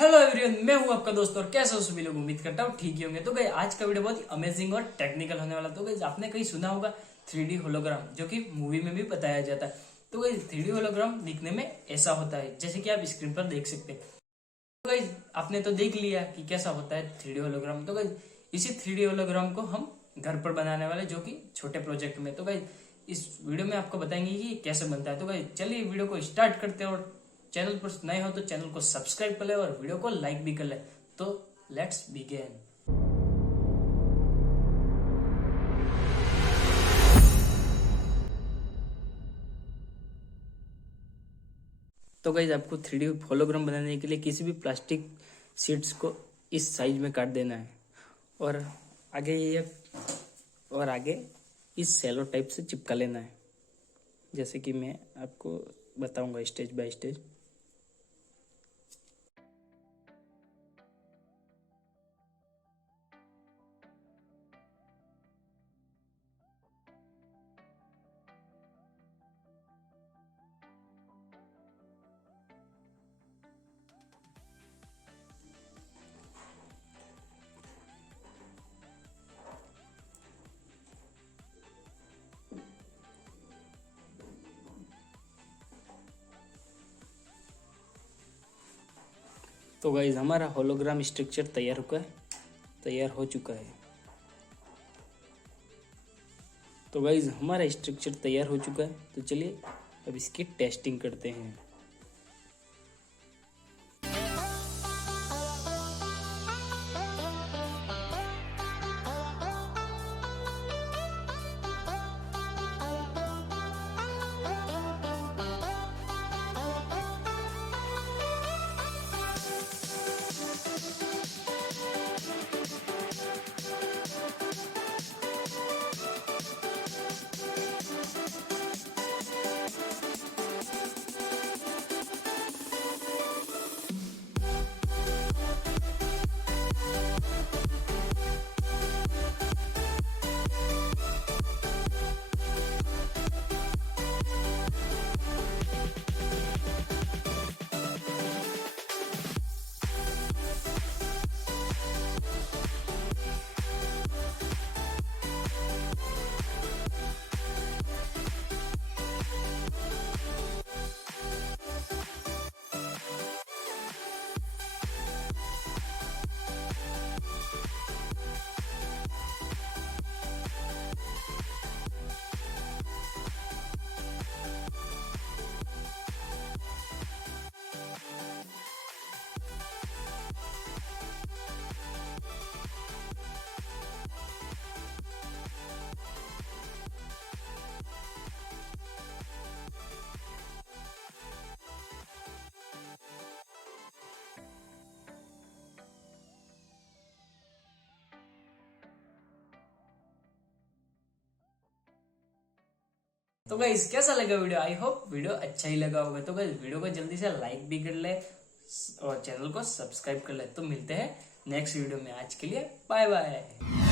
Hello everyone, मैं हूं आपका दोस्त और कैसे हो सभी लोग। उम्मीद करता हूं ठीक ही होंगे। तो गाइस आज का वीडियो बहुत ही अमेजिंग और टेक्निकल होने वाला। तो गाइस आपने कहीं सुना होगा 3D होलोग्राम, जो कि मूवी में भी बताया जाता है। तो गाइस 3D होलोग्राम दिखने में ऐसा होता है जैसे कि आप स्क्रीन पर देख सकते हैं। तो गाइस आपने तो देख लिया कि कैसा होता है 3D होलोग्राम। तो गाइस इसी 3D होलोग्राम को हम घर पर बनाने वाले, जो कि छोटे प्रोजेक्ट में। तो गाइस इस वीडियो में आपको बताएंगे कि कैसे बनता है। तो गाइस चलिए वीडियो को स्टार्ट करते हैं, और चैनल पर नए हो तो चैनल को सब्सक्राइब कर ले और वीडियो को लाइक भी कर ले। तो लेट्स बिगिन। तो गाइस आपको 3D होलोग्राम बनाने के लिए किसी भी प्लास्टिक शीट्स को इस साइज में काट देना है, और आगे इस सेलो टाइप से चिपका लेना है, जैसे कि मैं आपको बताऊंगा स्टेज बाय स्टेज। तो गाइज हमारा होलोग्राम स्ट्रक्चर तैयार हो चुका है। तो गाइज हमारा स्ट्रक्चर तैयार हो चुका है। तो चलिए अब इसकी टेस्टिंग करते हैं। तो गाइस कैसा लगा वीडियो? आई होप वीडियो अच्छा ही लगा होगा। तो गाइस वीडियो को जल्दी से लाइक भी कर ले और चैनल को सब्सक्राइब कर ले। तो मिलते हैं नेक्स्ट वीडियो में। आज के लिए बाय बाय।